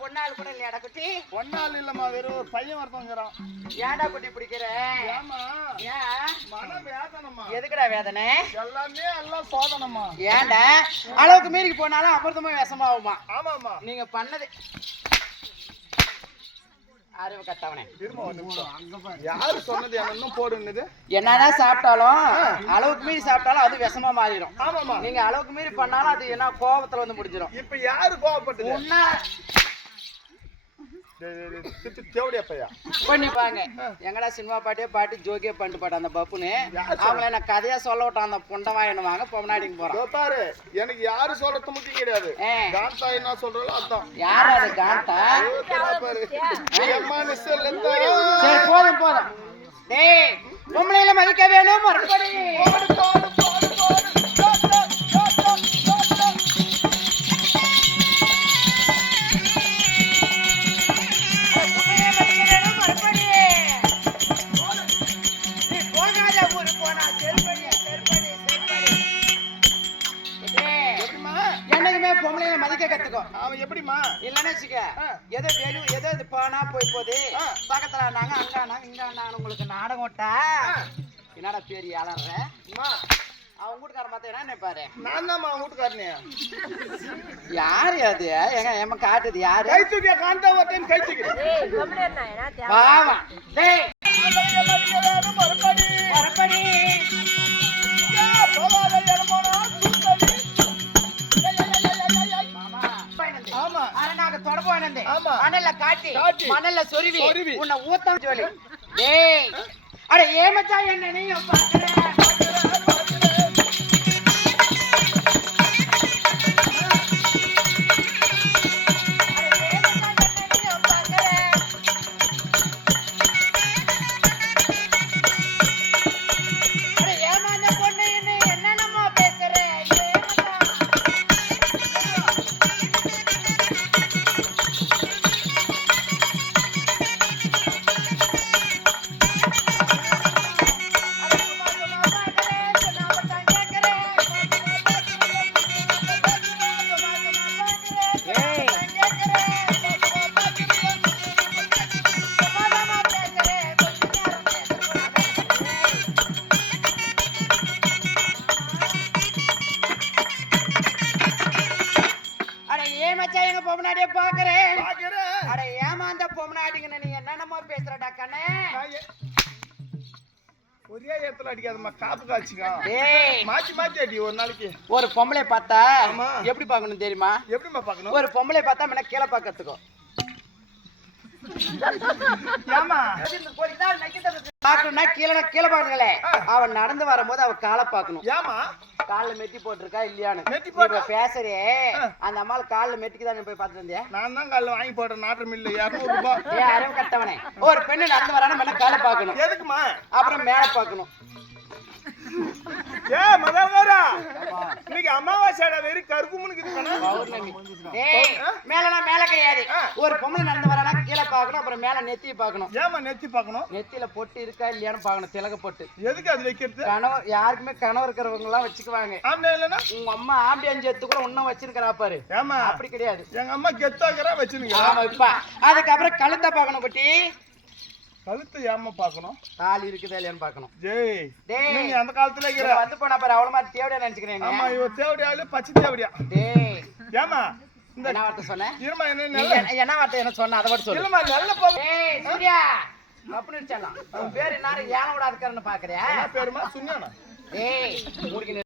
பொண்ணாள் கூட இல்லையாடா குட்டி? பொண்ணாள் இல்லம்மா, வெறும் ஒரு பையன் வரத்தோங்கிறான். ஏன்டா குட்டி பிடிக்கிற? ஏமா மன வேதனைமா. எதுக்குடா வேதனை? எல்லாமே எல்லாம் சோதனைமா. ஏன்டா அளவுக்கு மீறி போனாலும் அமிர்தமும் விஷமாகுமா? ஆமாமா. நீங்க பண்ணது அறிவு கட்டவனே. யாரு சொன்னது என்ன போடுனது? என்னதான் சாப்பிட்டாலும் அளவுக்கு மீறி சாப்பிட்டாலும் அது விஷமா மாறிடும். ஆமாமா. நீங்க அளவுக்கு மீறி பண்ணாலும் அது என்ன கோபத்துல வந்து முடிஞ்சிடும். இப்ப யாரு கோபப்பட்டது? பண்ணிப்பாங்க. எங்கடா சினிமா பாட்டியே பாட்டி ஜோக்கியே பண்ணிட்டு பாட்டு அந்த பப்புன்னு அவங்கள என்ன கதையா சொல்ல விட்டான். அந்த புண்டவாயன்னு வாங்க பொம்னாடிக்கு போறோம் பாரு. எனக்கு யாரு சொல்றது முக்கியம் கிடையாது. காந்தா என்ன சொல்றோம் அதான். யாரு அது காந்தா? சரி போதும் போதும். டேய் பொம்பளையில மதிக்க வேணும். மறுபடி பொம்பளையில மதிக்க கத்துக்கோ. அவன் எப்படிமா இல்லன்னு வச்சுக்க, ஏதோ வெளி ஏதோ இது போனா போய் போகுது பக்கத்துல நாங்க அங்க நாங்க இங்க நாங்க உங்களுக்கு நாடகம் விட்டா என்னடா பேர் யாழற அவன் வீட்டுக்காரன் பார்த்தா என்ன நினைப்பாரு? நான் தான் அவன் வீட்டுக்காரனே. யாரு அது? எங்க ஏமா காட்டுது யாரு? கை தூக்கிய காந்தா வரேன் கை தூக்கி பாவா. டேய் மறுபடி மறுபடி மணல்ல காட்டி மணல்ல சொருவி உன்னை ஊத்தம் சொல்லி. டேய் அட ஏமச்சா என்ன நீயும் பாக்குற? பொம்னாடியே பாக்குறேன். அட ஏமாந்த பொம்னாடிங்கன்னு நீ என்னென்னமோ பேசுறடா கண்ணே. ஒரே இடத்துல அடிக்காதம்மா, காப்பு காய்ச்சிக்கா. மாத்தி மாத்தி அடி ஒரு நாளைக்கு. ஒரு பொம்பளை பார்த்தா எப்படி பாக்கணும் தெரியுமா? எப்படிமா பாக்கணும்? ஒரு பொம்பளை பார்த்தா முன்ன கீழே பாக்கிறதுக்கோ. பாக்கணும்னா கீழே கீழே பாக்கணுங்களே. அவன் நடந்து வரும்போது அவ காலை பாக்கணும். ஏமா காலில் மெட்டி போட்டிருக்கா இல்லையான்னு பேசுறே. அந்த அம்மாள் காலில் மெட்டிக்குதான் போய் பார்த்துட்டு வந்தியா? நான் தான் காலில் வாங்கி போட்டேன். நாட்டு மில்ல 200 ரூபாய். அறிவு கட்டவனே. ஒரு பெண்ணு நடந்து வரான மேல காலை பாக்கணும். எதுக்குமா? அப்புறம் மேல பாக்கணும். இன்னைக்கு அமாவாசையோட வெறும் கருப்பு மேலனா மேல கிடையாது. ஒரு பொம்பளை நடந்து வரானா கீழே பார்க்கணும், அப்புறம் மேல நெத்தியை பார்க்கணும். ஏமா நெத்தி பார்க்கணும்? நெத்தியில பொட்டு இருக்கா இல்லையான்னு பார்க்கணும், திலக பொட்டு. எதுக்கு அது வைக்கிறது? கணவர் யாருக்குமே கணவர் இருக்கிறவங்க எல்லாம் வச்சுக்குவாங்க. ஆம்பளை இல்லைன்னா உங்க அம்மா ஆம்பி அஞ்சு கூட ஒன்னும் வச்சிருக்கிறா பாரு. ஏமா அப்படி கிடையாது. எங்க அம்மா கெத்தாக்கிறா வச்சிருக்கா. ஆமா இப்ப அதுக்கப்புறம் கழுத்தை பார்க்கணும் குட்டி. கழுத்து ஏமா பார்க்கணும்? தாலி இருக்குதா இல்லையான்னு பார்க்கணும். ஜெய் டேய் நீங்க அந்த காலத்துல இருக்கிற வந்து போனா பாரு, அவ்வளவு மாதிரி தேவடியா நினைச்சுக்கிறேன். ஆமா இவ தேவடியால பச்சை தேவடியா. டேய் ஏமா இந்த என்ன வார்த்தை சொன்ன? இருமா என்ன நீ நல்ல என்ன வார்த்தை என்ன சொன்ன அதை மட்டும் சொல்லு. இல்லமா நல்ல பாப்பா. டேய் சூர்யா அப்படி நிச்சலாம் உன் பேரு என்ன ஏன விடாதுக்காரன்னு பாக்குறியா? என்ன பேருமா? சுண்ணானா? டேய் மூடிக்கு